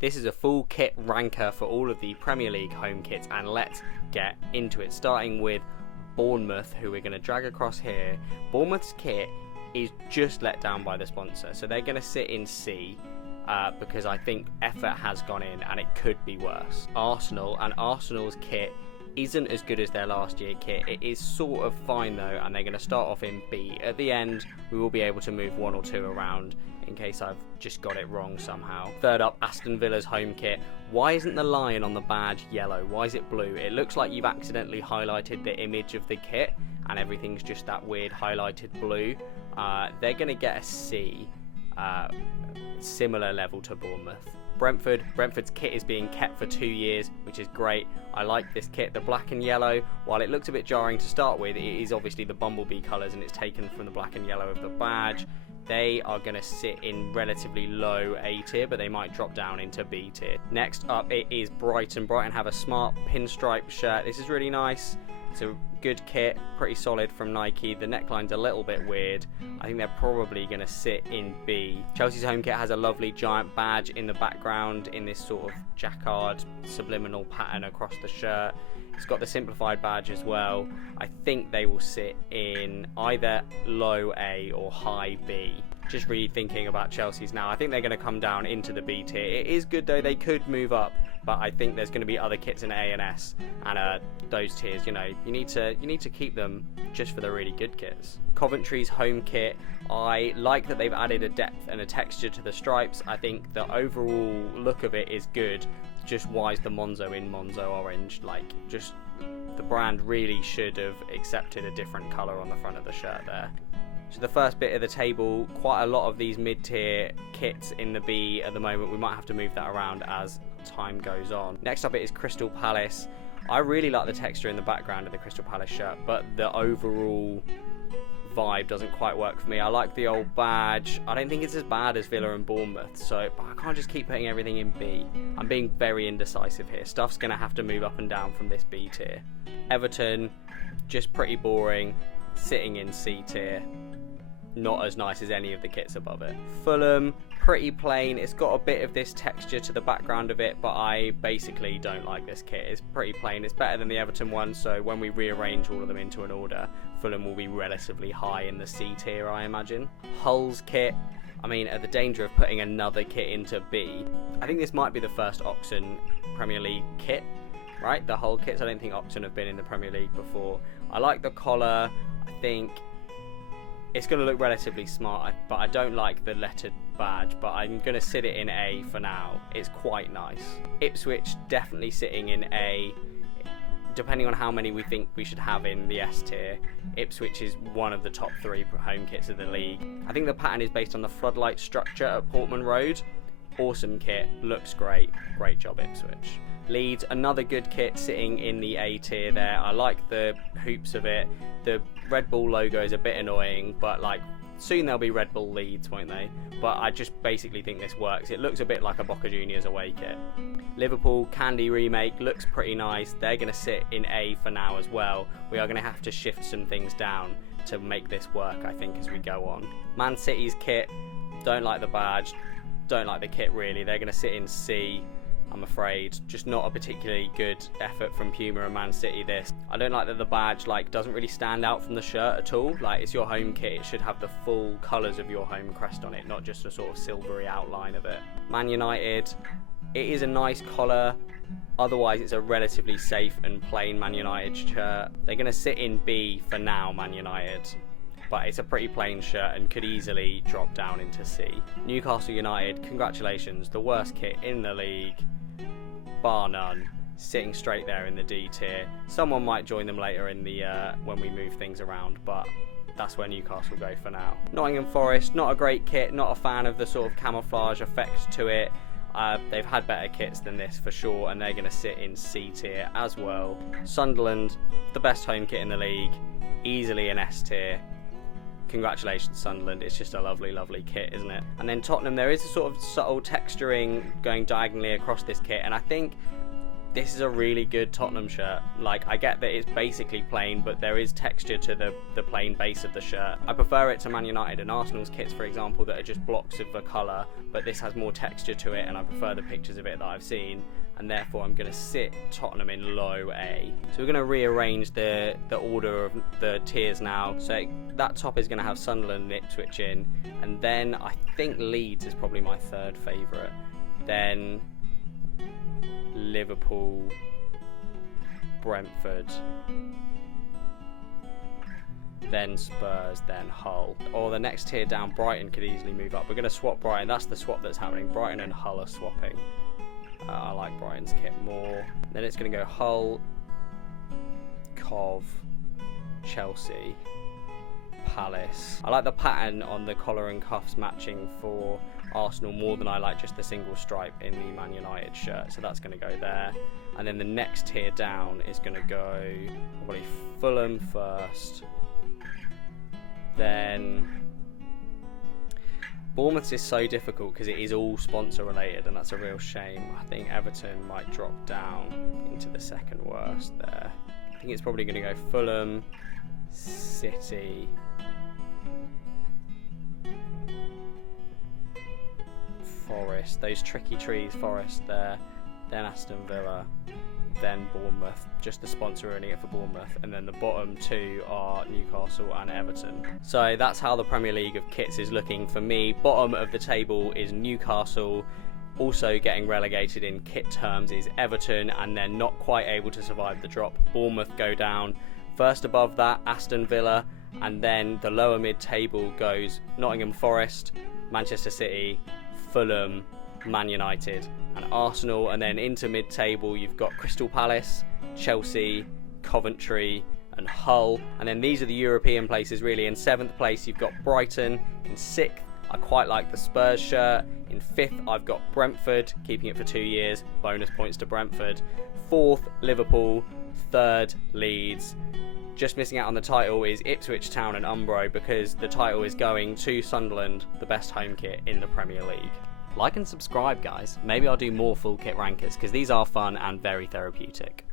This is a full kit ranker for all of the Premier League home kits, and let's get into it, starting with Bournemouth, who we're going to drag across here. Bournemouth's kit is just let down by the sponsor, so they're going to sit in C. Because I think effort has gone in and it could be worse. Arsenal's kit isn't as good as their last year kit. It is sort of fine though, and they're going to start off in B. At the end, we will be able to move one or two around in case I've just got it wrong somehow. Third up, Aston Villa's home kit. Why isn't the lion on the badge yellow? Why is it blue? It looks like you've accidentally highlighted the image of the kit and everything's just that weird highlighted blue. They're going to get a C. Similar level to Bournemouth. Brentford's kit is being kept for 2 years, which is great. I like this kit. The black and yellow, while it looks a bit jarring to start with, it is obviously the bumblebee colours and it's taken from the black and yellow of the badge. They are going to sit in relatively low A tier, but they might drop down into B tier. Next up, it is Brighton. Brighton have a smart pinstripe shirt. This is really nice. It's a good kit, pretty solid from Nike. The neckline's a little bit weird. I think they're probably going to sit in B. Chelsea's home kit has a lovely giant badge in the background in this sort of jacquard subliminal pattern across the shirt. It's got the simplified badge as well. I think they will sit in either low A or high B. Just really thinking about Chelsea's now. I think they're going to come down into the B tier. It is good though, they could move up, but I think there's going to be other kits in A and S, and those tiers, you know, you need to keep them just for the really good kits. Coventry's home kit, I like that they've added a depth and a texture to the stripes. I think the overall look of it is good. Just why is the Monzo in Monzo orange? Like, just the brand really should have accepted a different colour on the front of the shirt there. So the first bit of the table, quite a lot of these mid-tier kits in the B at the moment. We might have to move that around as time goes on. Next up it is Crystal Palace. I really like the texture in the background of the Crystal Palace shirt, but the overall vibe doesn't quite work for me. I like the old badge. I don't think it's as bad as Villa and Bournemouth, so but I can't just keep putting everything in B. I'm being very indecisive here. Stuff's going to have to move up and down from this B tier. Everton, just pretty boring, sitting in C tier. Not as nice as any of the kits above it. Fulham, pretty plain. It's got a bit of this texture to the background of it, but I basically don't like this kit. It's pretty plain. It's better than the Everton one, so when we rearrange all of them into an order, Fulham will be relatively high in the C tier, I imagine. Hull's kit, I mean, at the danger of putting another kit into B, I think this might be the first Oxen Premier League kit, right? The Hull kits, I don't think Oxen have been in the Premier League before. I like the collar. I think it's going to look relatively smart, but I don't like the lettered badge, but I'm going to sit it in A for now. It's quite nice. Ipswich definitely sitting in A, depending on how many we think we should have in the S tier. Ipswich is one of the top 3 home kits of the league. I think the pattern is based on the floodlight structure at Portman Road. Awesome kit, looks great. Great job, Ipswich. Leeds, another good kit sitting in the A tier there. I like the hoops of it. The Red Bull logo is a bit annoying, but like soon there'll be Red Bull Leeds, won't they? But I just basically think this works. It looks a bit like a Boca Juniors away kit. Liverpool Candy remake looks pretty nice. They're going to sit in A for now as well. We are going to have to shift some things down to make this work, I think, as we go on. Man City's kit, don't like the badge, don't like the kit really. They're going to sit in C, I'm afraid. Just not a particularly good effort from Puma and Man City this. I don't like that the badge doesn't really stand out from the shirt at all. Like, it's your home kit, it should have the full colours of your home crest on it, not just a sort of silvery outline of it. Man United, it is a nice collar. Otherwise it's a relatively safe and plain Man United shirt. They're going to sit in B for now, Man United. But it's a pretty plain shirt and could easily drop down into C. Newcastle United, congratulations, the worst kit in the league, bar none, sitting straight there in the D tier. Someone might join them later in the when we move things around, but that's where Newcastle go for now. Nottingham Forest, not a great kit, not a fan of the sort of camouflage effect to it. They've had better kits than this for sure, and they're going to sit in C tier as well. Sunderland, the best home kit in the league, easily an S tier. Congratulations Sunderland, it's just a lovely, lovely kit, isn't it? And then Tottenham, there is a sort of subtle texturing going diagonally across this kit, and I think This is a really good Tottenham shirt. Like, I get that it's basically plain, but there is texture to the plain base of the shirt. I prefer it to Man United and Arsenal's kits, for example, that are just blocks of a colour, but this has more texture to it, and I prefer the pictures of it that I've seen, and therefore I'm going to sit Tottenham in low A. So we're going to rearrange the order of the tiers now. So that top is going to have Sunderland and Ipswich in, and then I think Leeds is probably my third favourite. Then Liverpool, Brentford, then Spurs, then Hull. Or the next tier down, Brighton could easily move up. We're going to swap Brighton. That's the swap that's happening. Brighton and Hull are swapping. I like Brighton's kit more. Then it's going to go Hull, Cov, Chelsea, Palace. I like the pattern on the collar and cuffs matching for Arsenal more than I like just the single stripe in the Man United shirt, so that's going to go there. And then the next tier down is going to go probably Fulham first, then Bournemouth is so difficult because it is all sponsor related, and that's a real shame. I think Everton might drop down into the second worst there. I think it's probably going to go Fulham, City, Forest, those tricky trees, Forest there, then Aston Villa, then Bournemouth, just the sponsor ruining it for Bournemouth, and then the bottom two are Newcastle and Everton. So that's how the Premier League of kits is looking for me. Bottom of the table is Newcastle. Also getting relegated in kit terms is Everton, and they're not quite able to survive the drop. Bournemouth go down. First above that, Aston Villa, and then the lower mid-table goes Nottingham Forest, Manchester City, Fulham, Man United and Arsenal, and then into mid-table you've got Crystal Palace, Chelsea, Coventry and Hull, and then these are the European places really. In 7th place you've got Brighton. In 6th I quite like the Spurs shirt. In 5th I've got Brentford, keeping it for 2 years, bonus points to Brentford. 4th Liverpool, 3rd Leeds. Just missing out on the title is Ipswich Town and Umbro, because the title is going to Sunderland, the best home kit in the Premier League. Like and subscribe, guys. Maybe I'll do more full kit rankers, because these are fun and very therapeutic.